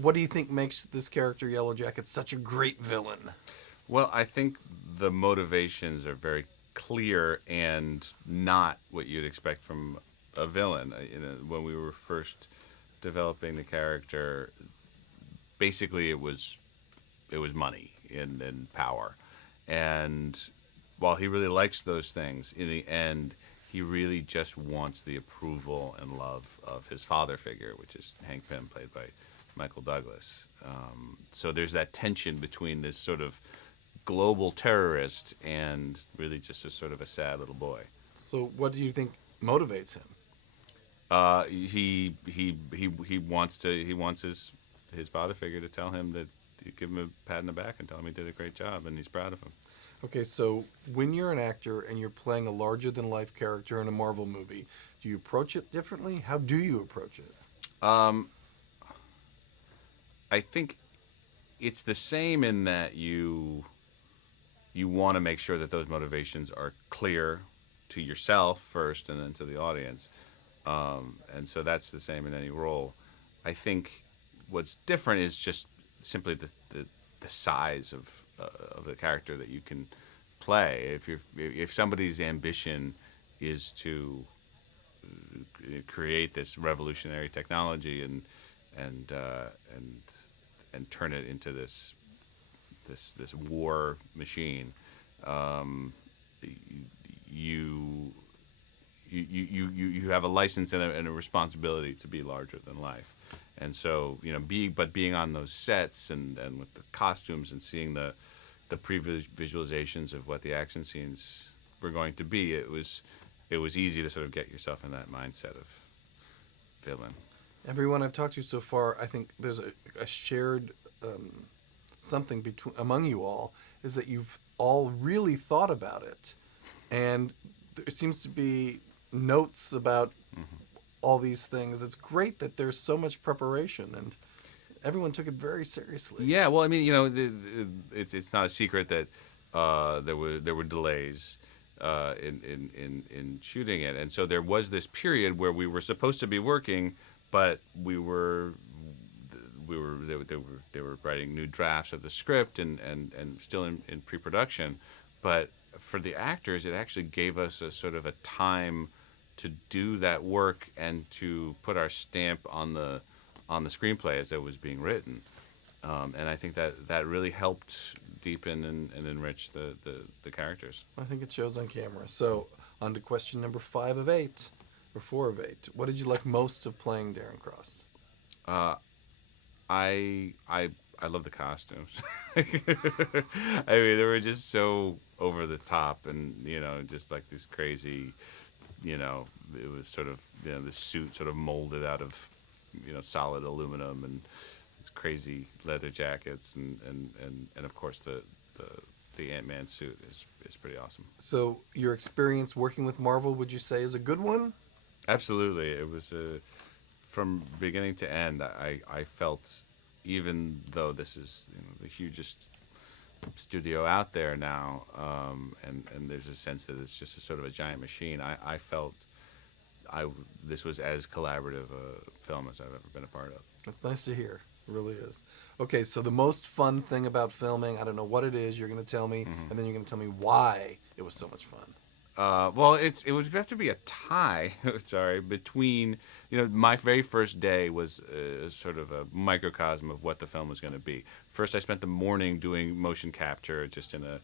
What do you think makes this character Yellowjacket such a great villain? Well, I think the motivations are very clear and not what you'd expect from a villain. When we were first developing the character, basically it was money and power, and while he really likes those things, in the end, he really just wants the approval and love of his father figure, which is Hank Pym, played by Michael Douglas. So there's that tension between this sort of global terrorist and really just a sort of a sad little boy. So, what do you think motivates him? He wants his father figure to tell him that, give him a pat on the back and tell him he did a great job and he's proud of him. Okay, so when you're an actor and you're playing a larger than life character in a Marvel movie, do you approach it differently? How do you approach it? I think it's the same in that you want to make sure that those motivations are clear to yourself first and then to the audience. And so that's the same in any role. I think what's different is just simply the size of the character that you can play. If somebody's ambition is to create this revolutionary technology and turn it into this war machine, you you have a license and a responsibility to be larger than life. And so, being on those sets and with the costumes and seeing the pre-visualizations of what the action scenes were going to be, it was easy to sort of get yourself in that mindset of villain. Everyone I've talked to so far, I think there's a shared something among you all, is that you've all really thought about it, and there seems to be notes about all these things. It's great that there's so much preparation, and everyone took it very seriously. Yeah, well, I mean, it's not a secret that there were delays in shooting it, and so there was this period where we were supposed to be working, but they were writing new drafts of the script and still in pre-production. But for the actors, it actually gave us a sort of a time to do that work and to put our stamp on the screenplay as it was being written. And I think that really helped deepen and enrich the characters. I think it shows on camera. So, on to question number 5 of 8, or 4 of 8. What did you like most of playing Darren Cross? I love the costumes. I mean, they were just so over the top, and just like this crazy. It was sort of the suit sort of molded out of solid aluminum and these crazy leather jackets, and of course the Ant-Man suit is pretty awesome. So your experience working with Marvel, would you say, is a good one? Absolutely. It was from beginning to end. I felt, even though this is the hugest studio out there now, and there's a sense that it's just a sort of a giant machine, I felt this was as collaborative a film as I've ever been a part of. That's nice to hear. It really is. Okay, so the most fun thing about filming, I don't know what it is, you're going to tell me, and then you're going to tell me why it was so much fun. Well, it would have to be a tie, between, my very first day was sort of a microcosm of what the film was going to be. First, I spent the morning doing motion capture, just in a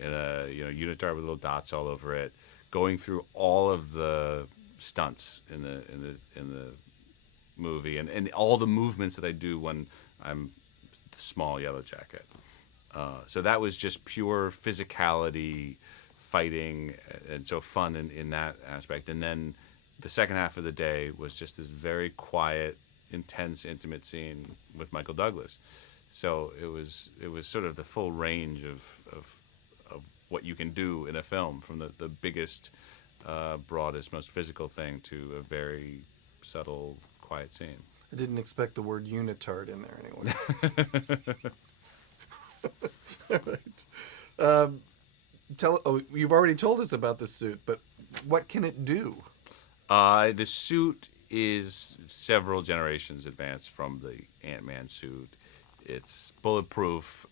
unitard with little dots all over it, going through all of the stunts in the movie and all the movements that I do when I'm the small Yellowjacket. So that was just pure physicality, fighting, and so fun in that aspect. And then the second half of the day was just this very quiet, intense, intimate scene with Michael Douglas. So it was sort of the full range of what you can do in a film, from the biggest, broadest, most physical thing to a very subtle, quiet scene. I didn't expect the word unitard in there anyway. All right. You've already told us about the suit, but what can it do? The suit is several generations advanced from the Ant-Man suit. It's bulletproof.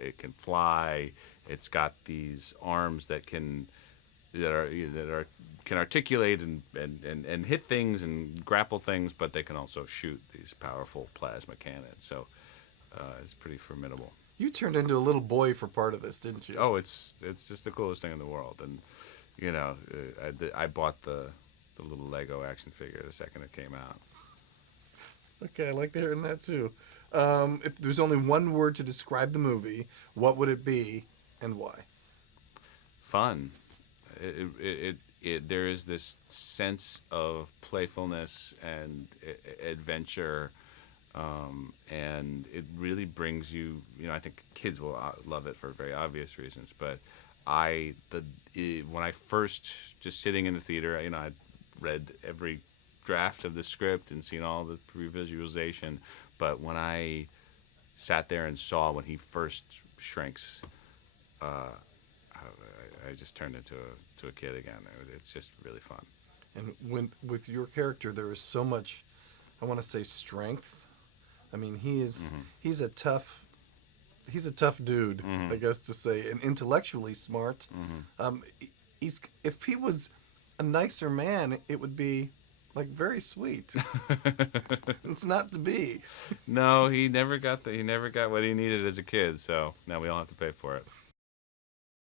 It can fly. It's got these arms that can articulate and hit things and grapple things, but they can also shoot these powerful plasma cannons. So it's pretty formidable. You turned into a little boy for part of this, didn't you? Oh, it's just the coolest thing in the world. And I bought the little Lego action figure the second it came out. Okay, I like hearing that too. If there's only one word to describe the movie, what would it be and why? Fun. There is this sense of playfulness and adventure, and it really brings you. I think kids will love it for very obvious reasons. But when I first just sitting in the theater, I'd read every draft of the script and seen all the pre-visualization. But when I sat there and saw when he first shrinks, I just turned into a kid again. It's just really fun. And with your character, there is so much, I want to say, strength. I mean, he's a tough dude, I guess to say, and intellectually smart. If he was a nicer man, it would be like very sweet. It's not to be. No, he never got what he needed as a kid. So now we all have to pay for it.